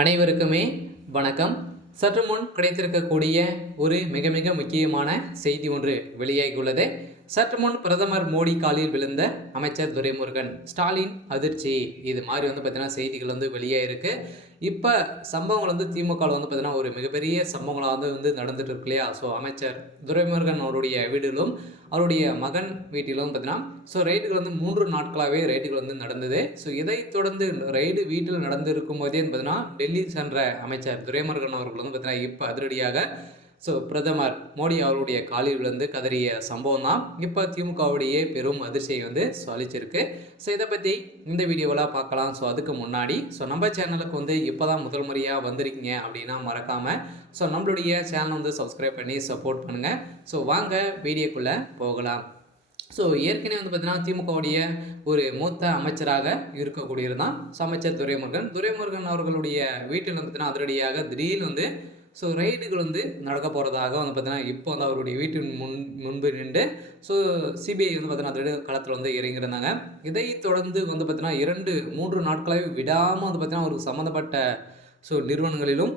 அனைவருக்குமே வணக்கம். சற்று முன் கிடைத்திருக்கக்கூடிய ஒரு மிக மிக முக்கியமான செய்தி ஒன்று வெளியாகியுள்ளது. சற்று முன் பிரதமர் மோடி காலில் விழுந்த அமைச்சர் துரைமுருகன், ஸ்டாலின் அதிர்ச்சி, இது மாதிரி பார்த்தீங்கன்னா செய்திகள் வெளியாயிருக்கு. இப்போ சம்பவங்கள் திமுகவில் பார்த்தீங்கன்னா ஒரு மிகப்பெரிய சம்பவங்களாக நடந்துட்டு இருக்கு இல்லையா? ஸோ அமைச்சர் துரைமுருகன் அவருடைய வீட்டிலும் அவருடைய மகன் வீட்டிலும் பார்த்தீங்கன்னா ரைடுகள் 3 நாட்களாகவே ரைடுகள் நடந்தது. ஸோ இதை தொடர்ந்து ரைடு வீட்டில் நடந்திருக்கும் போதே பார்த்தீங்கன்னா டெல்லி சென்ற அமைச்சர் துரைமுருகன் அவர்கள் பார்த்தீங்கன்னா இப்போ அதிரடியாக பிரதமர் மோடி அவருடைய காலில் விழுந்து கதறிய சம்பவம் தான் இப்போ திமுகவுடைய பெரும் அதிர்ச்சியை அளிச்சிருக்கு. ஸோ இதை பற்றி இந்த வீடியோவில் பார்க்கலாம். ஸோ அதுக்கு முன்னாடி நம்ம சேனலுக்கு இப்போ தான் முதல் முறையாக வந்திருக்கீங்க அப்படின்னா மறக்காமல் நம்மளுடைய சேனலை சப்ஸ்கிரைப் பண்ணி சப்போர்ட் பண்ணுங்கள். ஸோ வாங்க வீடியோக்குள்ளே போகலாம். ஸோ ஏற்கனவே பார்த்தீங்கன்னா திமுகவுடைய ஒரு மூத்த அமைச்சராக இருக்கக்கூடியது தான் அமைச்சர் துரைமுருகன் அவர்களுடைய வீட்டில் பார்த்தீங்கன்னா அதிரடியாக திடீர்னு ரைடுகள் நடக்க போகிறதாக பார்த்தீங்கன்னா இப்போ அவருடைய வீட்டின் முன்பு நின்று சிபிஐ பார்த்தீங்கன்னா அதிரடி களத்தில் இறங்கியிருந்தாங்க. இதை தொடர்ந்து பார்த்தீங்கன்னா 2-3 நாட்களாகவே விடாமல் பார்த்தீங்கன்னா ஒரு சம்மந்தப்பட்ட நிறுவனங்களிலும்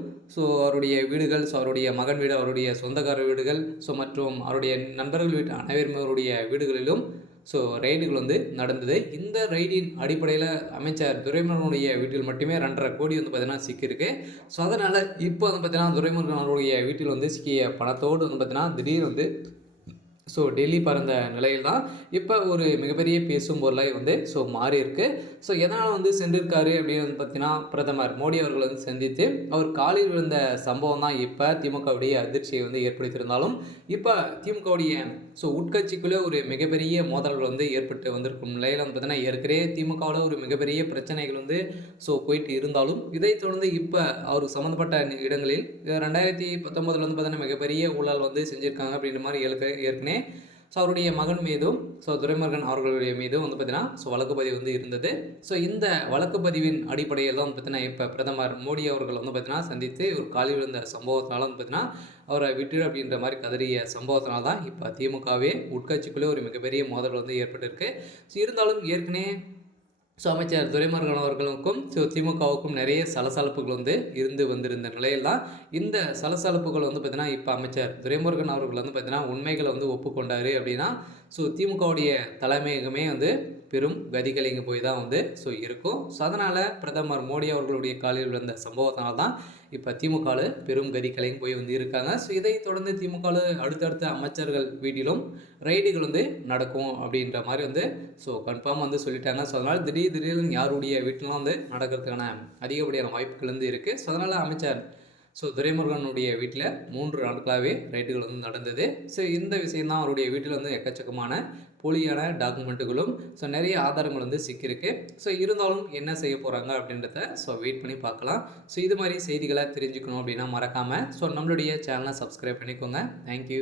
அவருடைய வீடுகள், அவருடைய மகன் வீடு, அவருடைய சொந்தக்காரர் வீடுகள், மற்றும் அவருடைய நண்பர்கள் வீட்டு அனைவருடைய வீடுகளிலும் ரைடுகள் நடந்தது. இந்த ரைடின் அடிப்படையில் அமைச்சர் துரைமுருகனுடைய வீட்டில் மட்டுமே 2.5 கோடி பார்த்தீங்கன்னா சிக்கியிருக்கு. அதனால் இப்போ பார்த்தீங்கன்னா துரைமுருகன் அவருடைய வீட்டில் சிக்கிய பணத்தோடு பார்த்தீங்கன்னா திடீர்னு டெல்லி பறந்த நிலையில் தான் இப்போ ஒரு மிகப்பெரிய பேசும் பொருளாக மாறி இருக்கு. எதனால் சென்றிருக்காரு அப்படின்னு பார்த்தீங்கன்னா பிரதமர் மோடி அவர்கள் சந்தித்து அவர் காலில் விழுந்த சம்பவம் தான் இப்போ திமுகவுடைய அதிர்ச்சியை ஏற்படுத்தியிருந்தாலும் இப்போ திமுகவுடைய உட்கட்சிக்குள்ளே ஒரு மிகப்பெரிய மோதல்கள் ஏற்பட்டு வந்திருக்கும் நிலையில் பார்த்தீங்கன்னா ஏற்கனவே திமுகவில் ஒரு மிகப்பெரிய பிரச்சனைகள் போயிட்டு இருந்தாலும் இதை தொடர்ந்து இப்போ அவர் சம்மந்தப்பட்ட இடங்களில் 2019 பார்த்தீங்கன்னா மிகப்பெரிய ஊழல் செஞ்சுருக்காங்க அப்படின்ற மாதிரி ஏற்கனவே அவருடைய மகன் மீதும் துரைமுருகன் அவர்களுடைய மீதும் பார்த்தீங்கன்னா வழக்கு பதிவு இருந்தது. இந்த வழக்கு பதிவின் அடிப்படையில் தான் பார்த்தீங்கன்னா இப்போ பிரதமர் மோடி அவர்கள் பார்த்தீங்கன்னா சந்தித்து ஒரு காலில் விழுந்த சம்பவத்தினால பார்த்தீங்கன்னா அவரை விட்டு அப்படின்ற மாதிரி கதறிய சம்பவத்தினால தான் இப்போ திமுகவே உட்கட்சிக்குள்ளே ஒரு மிகப்பெரிய மோதல் ஏற்பட்டிருக்கு. இருந்தாலும் ஏற்கனவே அமைச்சர் துரைமுருகன் அவர்களுக்கும் திமுகவுக்கும் நிறைய சலசலப்புகள் இருந்து வந்திருந்த நிலையில் தான் இந்த சலசலப்புகள் பார்த்தீங்கன்னா இப்போ அமைச்சர் துரைமுருகன் அவர்கள் பார்த்தீங்கன்னா உண்மைகளை ஒப்புக்கொண்டார் அப்படின்னா திமுகவுடைய தலைமையகமே பெரும் கதிகலைங்க போய் தான் இருக்கும். அதனால் பிரதமர் மோடி அவர்களுடைய காலில் விழுந்த சம்பவத்தினால தான் இப்போ திமுகவில் பெரும் கதிகலைங்க போய் இருக்காங்க. இதை தொடர்ந்து திமுகவில் அடுத்தடுத்த அமைச்சர்கள் வீட்டிலும் ரைடுகள் நடக்கும் அப்படின்ற மாதிரி கன்ஃபார்ம் சொல்லிட்டாங்க. அதனால் திடீர்னு யாருடைய வீட்டிலும் நடக்கிறதுக்கான அதிகப்படியான வாய்ப்புகள் இருக்குது. அதனால் அமைச்சர் துரைமுருகனுடைய வீட்டில் 3 நாட்களாகவே ரைடுகள் நடந்தது. இந்த விஷயந்தான் அவருடைய வீட்டில் எக்கச்சக்கமான போலியான டாக்குமெண்ட்டுகளும் நிறைய ஆதாரங்கள் சிக்கியிருக்கு. இருந்தாலும் என்ன செய்ய போகிறாங்க அப்படின்றத வெயிட் பண்ணி பார்க்கலாம். இது மாதிரி செய்திகளை தெரிஞ்சுக்கணும் அப்படின்னா மறக்காமல் நம்மளுடைய சேனலை சப்ஸ்கிரைப் பண்ணிக்கோங்க. தேங்க்யூ.